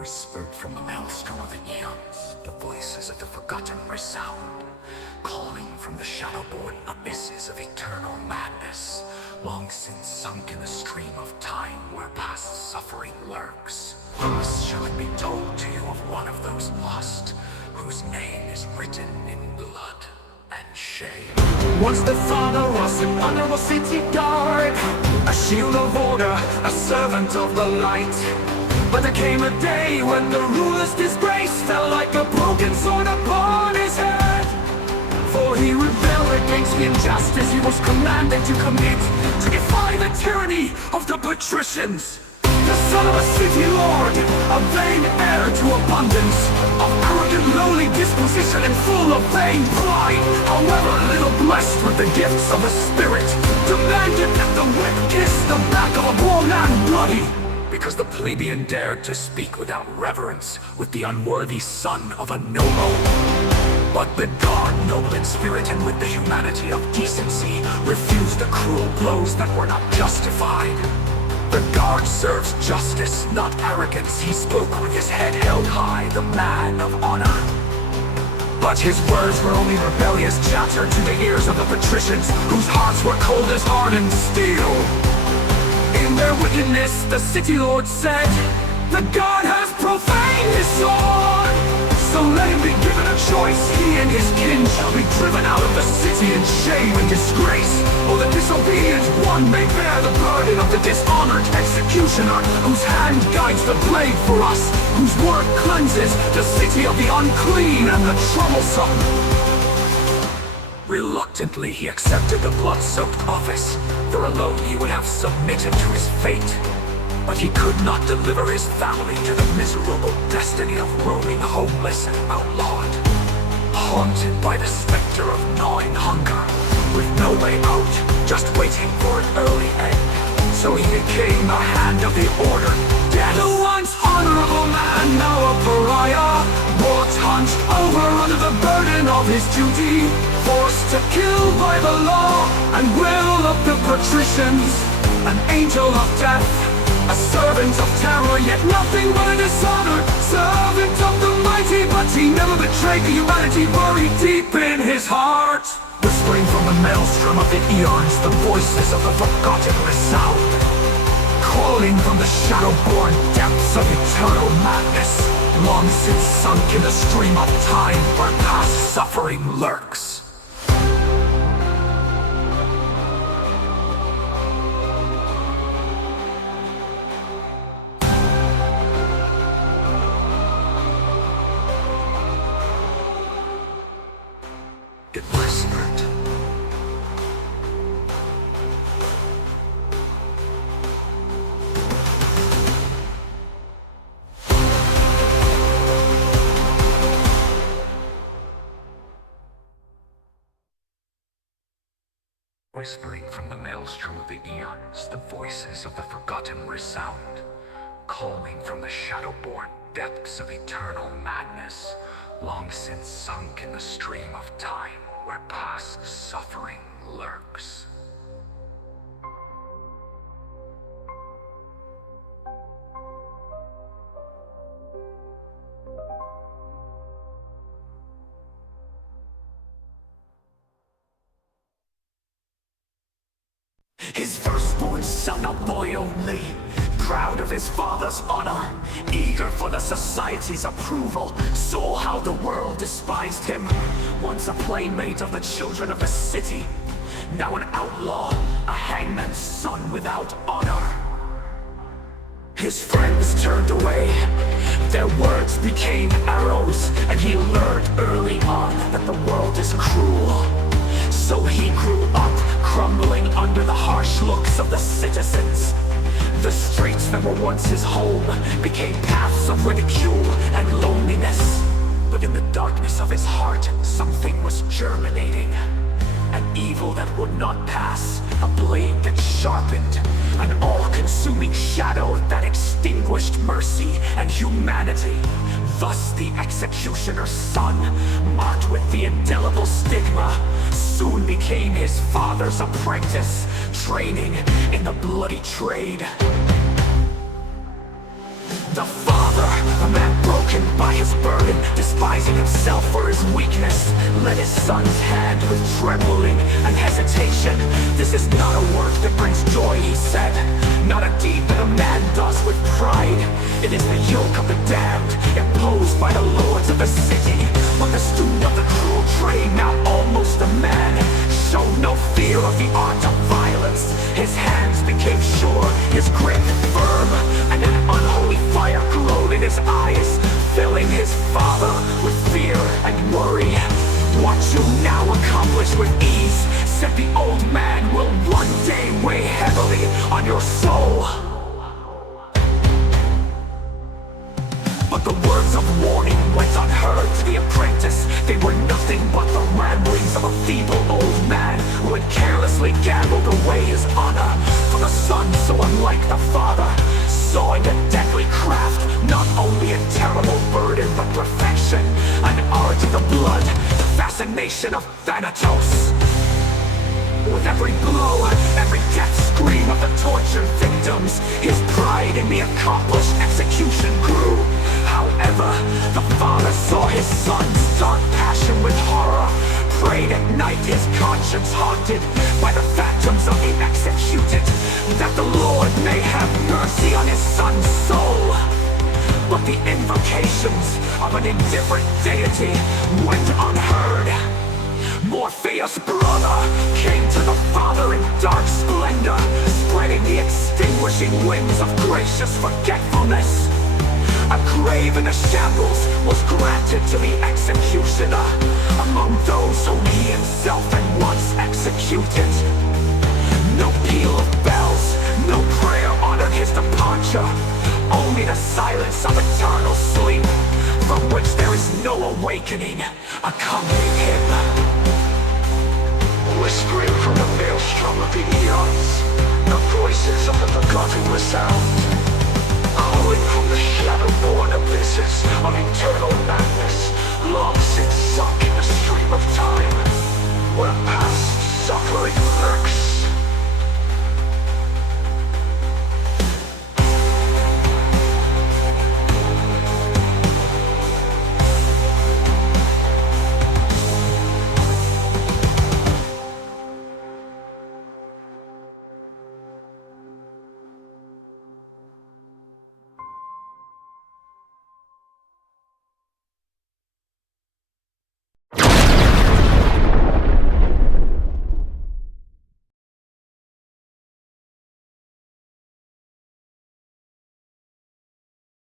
Whispered from the maelstrom of the eons, the voices of the forgotten resound, calling from the shadow-born abysses of eternal madness, long since sunk in the stream of time where past suffering lurks. Thus shall it be told to you of one of those lost, whose name is written in blood and shame. Once the father was an honorable city guard, a shield of order, a servant of the light. But there came a day when the ruler's disgrace fell like a broken sword upon his head. For he rebelled against the injustice he was commanded to commit, to defy the tyranny of the patricians. The son of a city lord, a vain heir to abundance, of arrogant lowly disposition and full of vain pride, however little blessed with the gifts of the spirit, demanded that the whip kiss the back of a poor man bloody, because the plebeian dared to speak without reverence with the unworthy son of a noble. But the guard, noble in spirit and with the humanity of decency, refused the cruel blows that were not justified. The guard serves justice, not arrogance. He spoke with his head held high, the man of honor. But his words were only rebellious chatter to the ears of the patricians, whose hearts were cold as hardened steel. In their wickedness, the city lord said, "The god has profaned his sword, so let him be given a choice. He and his kin shall be driven out of the city in shame and disgrace, or the disobedient one may bear the burden of the dishonored executioner, whose hand guides the blade for us, whose word cleanses the city of the unclean and the troublesome." Reluctantly he accepted the blood-soaked office, for alone he would have submitted to his fate. But he could not deliver his family to the miserable destiny of roaming homeless and outlawed, haunted by the specter of gnawing hunger, with no way out, just waiting for an early end. So he became a hand of the order, death. The once honorable man, now a pariah, walked hunched over under the burden of his duty, forced to kill by the law and will of the patricians, an angel of death, a servant of terror, yet nothing but a dishonored servant of the mighty. But he never betrayed the humanity buried deep in his heart. Whispering from the maelstrom of the eons, the voices of the forgotten resound, calling from the shadow-born depths of eternal madness, long since sunk in the stream of time where past suffering lurks. It whispered. Whispering from the maelstrom of the eons, the voices of the forgotten resound, calling from the shadow-born depths of eternal madness, long since sunk in the stream of time where past suffering lurks. His firstborn son, a boy only, proud of his father's honor, eager for the society's approval, saw how the world despised him. Once a playmate of the children of the city, now an outlaw, a hangman's son without honor. His friends turned away, their words became arrows, and he learned early on that the world is cruel. So he grew up, crumbling under the harsh looks of the citizens. The streets that were once his home became paths of ridicule and loneliness. But in the darkness of his heart, something was germinating. An evil that would not pass, a blade that sharpened, an all-consuming shadow that extinguished mercy and humanity. Thus the executioner's son, marked with the indelible stigma, soon became his father's apprentice, training in the bloody trade. The father father, a man broken by his burden, despising himself for his weakness, led his son's hand with trembling and hesitation. This is not a work that brings joy, he said, not a deed that a man does with pride. It is the yoke of the damned, imposed by the lords of the city. But the student of the cruel trade, now almost a man, showed no fear of the art of violence. His hands became sure, his grip firm, and an unholy fire glowed in his eyes, filling his father with fear and worry. What you now accomplish with ease, said the old man, will one day weigh heavily on your soul. But the words of warning went unheard to the apprentice. They were nothing but the ramblings of a feeble old man who had carelessly gambled away his honor. For the son, so unlike the father, saw in the deadly craft not only a terrible burden but perfection, an art of the blood, the fascination of Thanatos. With every blow, every death scream of the tortured victims, his pride in the accomplished execution grew. However, the father saw his son's dark passion with horror, prayed at night, his conscience haunted by the phantoms of the executed, that the Lord may have mercy on his son's soul. But the invocations of an indifferent deity went unheard. Morpheus' brother came to the father in dark splendor, spreading the extinguishing wings of gracious forgetfulness. A grave in the shambles was granted to the executioner, among those whom he himself had once executed. No peal of bells, no prayer honored his departure, only the silence of eternal sleep, from which there is no awakening, accompanying him. Whispering from the maelstrom of the eons, the voices of the forgotten resound, calling from the